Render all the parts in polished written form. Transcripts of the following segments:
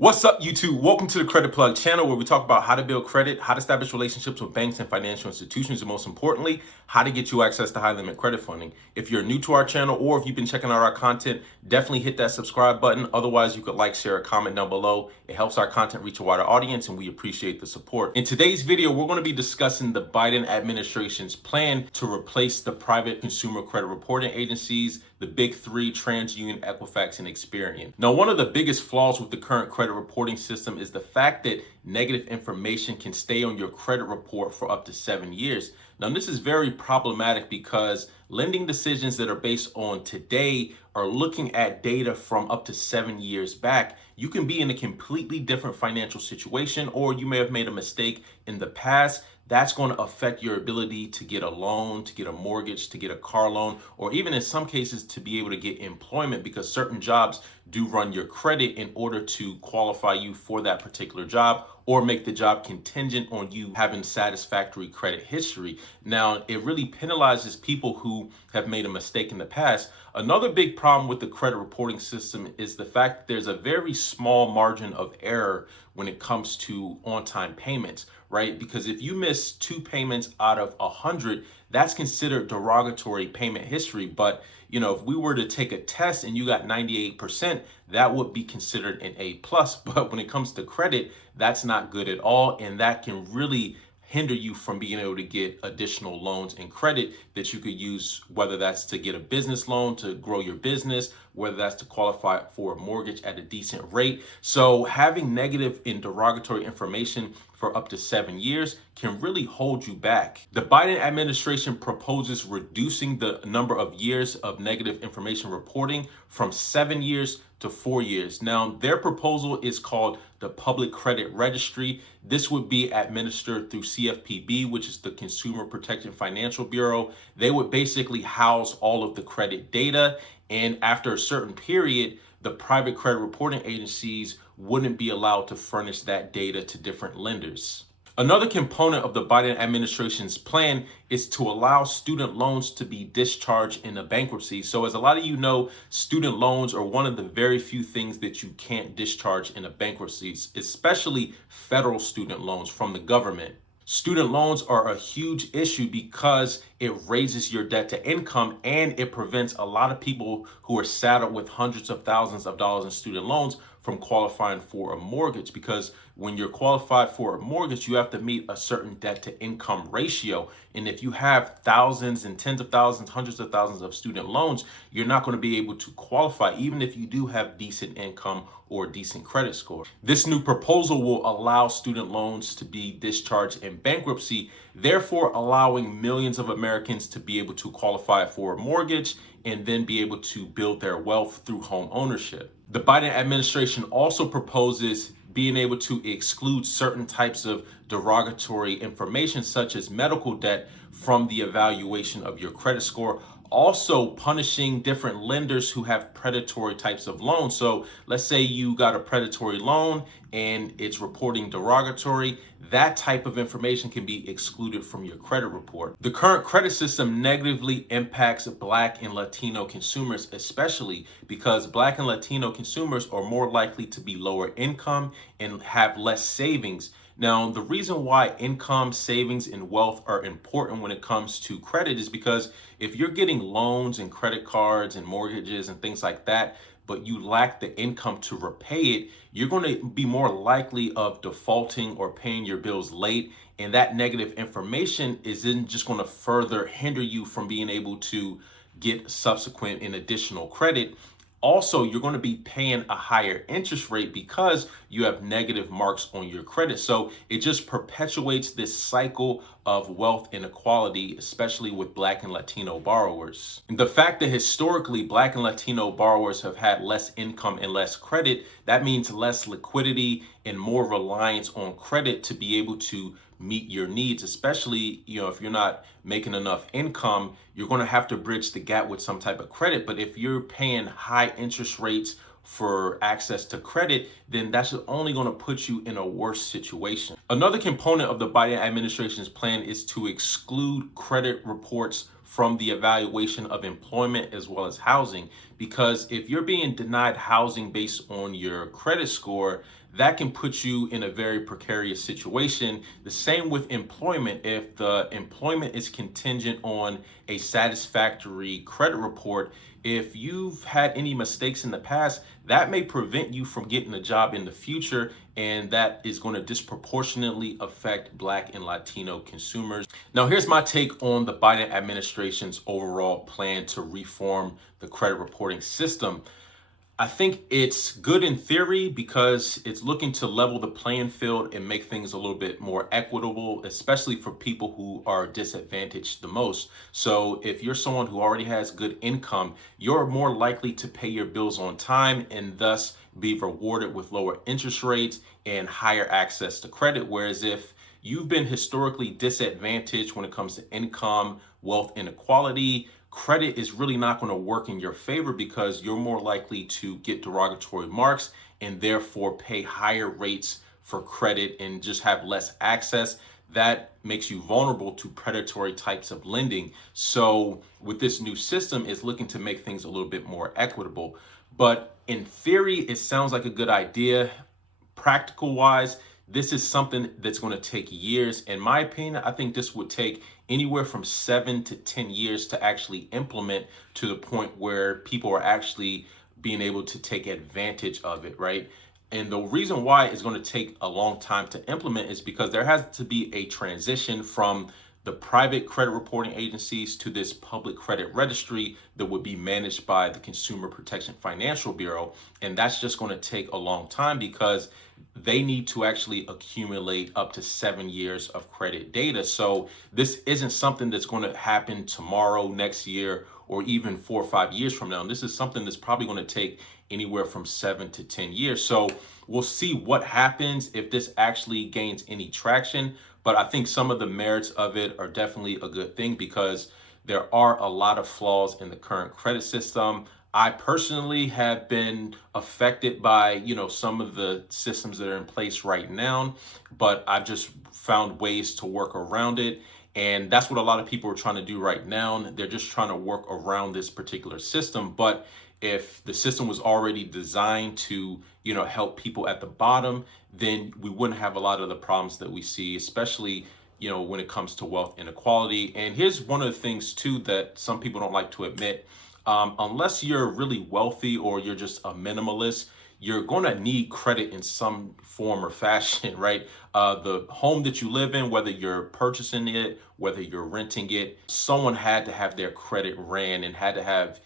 What's up, YouTube? Welcome to the Credit Plug channel where we talk about how to build credit, how to establish relationships with banks and financial institutions, and most importantly, how to get you access to high limit credit funding. If you're new to our channel or if you've been checking out our content, definitely hit that subscribe button. Otherwise, you could like, share, or comment down below. It helps our content reach a wider audience and we appreciate the support. In today's video, we're going to be discussing the Biden administration's plan to replace the private consumer credit reporting agencies, the big three: TransUnion, Equifax, and Experian. Now, one of the biggest flaws with the current credit reporting system is the fact that negative information can stay on your credit report for up to 7 years. Now, this is very problematic because lending decisions that are based on today are looking at data from up to 7 years back. You can be in a completely different financial situation, or you may have made a mistake in the past. That's going to affect your ability to get a loan, to get a mortgage, to get a car loan, or even in some cases to be able to get employment, because certain jobs do run your credit in order to qualify you for that particular job or make the job contingent on you having satisfactory credit history. Now, it really penalizes people who have made a mistake in the past. Another big problem with the credit reporting system is the fact that there's a very small margin of error when it comes to on-time payments, right? Because if you miss 2 payments out of 100, that's considered derogatory payment history. But if we were to take a test and you got 98%, that would be considered an A plus. But when it comes to credit, that's not good at all, and that can really hinder you from being able to get additional loans and credit that you could use, whether that's to get a business loan to grow your business, whether that's to qualify for a mortgage at a decent rate. So having negative and derogatory information for up to 7 years can really hold you back. The Biden administration proposes reducing the number of years of negative information reporting from 7 years to 4 years. Now, their proposal is called the Public Credit Registry. This would be administered through CFPB, which is the Consumer Protection Financial Bureau. They would basically house all of the credit data, and after a certain period, the private credit reporting agencies wouldn't be allowed to furnish that data to different lenders. Another component of the Biden administration's plan is to allow student loans to be discharged in a bankruptcy. So as a lot of you know, student loans are one of the very few things that you can't discharge in a bankruptcy, especially federal student loans from the government. Student loans are a huge issue because it raises your debt to income, and it prevents a lot of people who are saddled with hundreds of thousands of dollars in student loans from qualifying for a mortgage. Because when you're qualified for a mortgage, you have to meet a certain debt to income ratio. And if you have thousands and tens of thousands, hundreds of thousands of student loans, you're not going to be able to qualify, even if you do have decent income or decent credit score. This new proposal will allow student loans to be discharged in bankruptcy, therefore allowing millions of Americans to be able to qualify for a mortgage and then be able to build their wealth through home ownership. The Biden administration also proposes being able to exclude certain types of derogatory information, such as medical debt, from the evaluation of your credit score. Also punishing different lenders who have predatory types of loans. So let's say you got a predatory loan and it's reporting derogatory. That type of information can be excluded from your credit report. The current credit system negatively impacts Black and Latino consumers, especially because Black and Latino consumers are more likely to be lower income and have less savings. Now, the reason why income, savings, and wealth are important when it comes to credit is because if you're getting loans and credit cards and mortgages and things like that, but you lack the income to repay it, you're going to be more likely of defaulting or paying your bills late. And that negative information isn't just going to further hinder you from being able to get subsequent and additional credit. Also, you're going to be paying a higher interest rate because you have negative marks on your credit. So it just perpetuates this cycle of wealth inequality, especially with Black and Latino borrowers. And the fact that historically Black and Latino borrowers have had less income and less credit, that means less liquidity and more reliance on credit to be able to meet your needs, especially if you're not making enough income, you're going to have to bridge the gap with some type of credit. But if you're paying high interest rates for access to credit, then that's only going to put you in a worse situation. Another component of the Biden administration's plan is to exclude credit reports from the evaluation of employment as well as housing. Because if you're being denied housing based on your credit score, that can put you in a very precarious situation. The same with employment. If the employment is contingent on a satisfactory credit report, if you've had any mistakes in the past, that may prevent you from getting a job in the future, and that is going to disproportionately affect Black and Latino consumers. Now, here's my take on the Biden administration's overall plan to reform the credit reporting system. I think it's good in theory because it's looking to level the playing field and make things a little bit more equitable, especially for people who are disadvantaged the most. So if you're someone who already has good income, you're more likely to pay your bills on time and thus be rewarded with lower interest rates and higher access to credit. Whereas if you've been historically disadvantaged when it comes to income, wealth inequality, credit is really not going to work in your favor because you're more likely to get derogatory marks and therefore pay higher rates for credit and just have less access. That makes you vulnerable to predatory types of lending. So with this new system, it's looking to make things a little bit more equitable. But in theory, it sounds like a good idea. Practical wise, this is something that's going to take years. In my opinion, I think this would take anywhere from 7 to 10 years to actually implement to the point where people are actually being able to take advantage of it, right? And the reason why it's going to take a long time to implement is because there has to be a transition from the private credit reporting agencies to this public credit registry that would be managed by the Consumer Protection Financial Bureau. And that's just going to take a long time because they need to actually accumulate up to 7 years of credit data. So this isn't something that's going to happen tomorrow, next year, or even 4 or 5 years from now. And this is something that's probably going to take anywhere from 7 to 10 years. So we'll see what happens if this actually gains any traction. But I think some of the merits of it are definitely a good thing because there are a lot of flaws in the current credit system. I personally have been affected by, some of the systems that are in place right now, but I've just found ways to work around it. And that's what a lot of people are trying to do right now. They're just trying to work around this particular system. But if the system was already designed to, help people at the bottom, then we wouldn't have a lot of the problems that we see, especially, when it comes to wealth inequality. And here's one of the things too that some people don't like to admit. Unless you're really wealthy or you're just a minimalist, you're going to need credit in some form or fashion, right? The home that you live in, whether you're purchasing it, whether you're renting it, someone had to have their credit ran and had to have,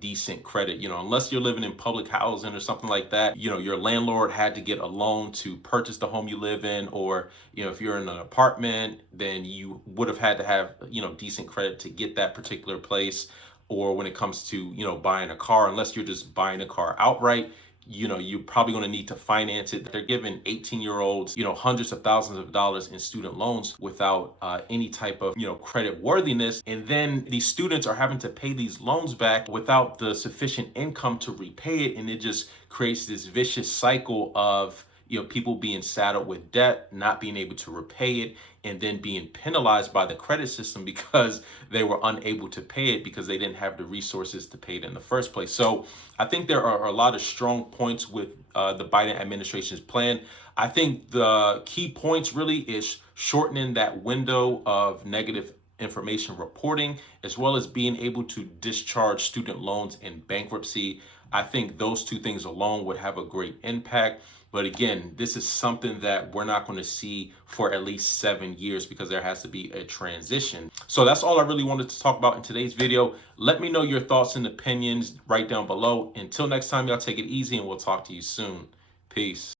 decent credit, unless you're living in public housing or something like that, your landlord had to get a loan to purchase the home you live in, or, if you're in an apartment, then you would have had to have, decent credit to get that particular place. Or when it comes to, buying a car, unless you're just buying a car outright, you're probably going to need to finance it. They're giving 18-year-olds, hundreds of thousands of dollars in student loans without any type of, credit worthiness. And then these students are having to pay these loans back without the sufficient income to repay it. And it just creates this vicious cycle of, people being saddled with debt, not being able to repay it, and then being penalized by the credit system because they were unable to pay it because they didn't have the resources to pay it in the first place. So I think there are a lot of strong points with the Biden administration's plan. I think the key points really is shortening that window of negative information reporting, as well as being able to discharge student loans in bankruptcy. I think those two things alone would have a great impact. But again, this is something that we're not going to see for at least 7 years because there has to be a transition. So that's all I really wanted to talk about in today's video. Let me know your thoughts and opinions right down below. Until next time, y'all take it easy and we'll talk to you soon. Peace.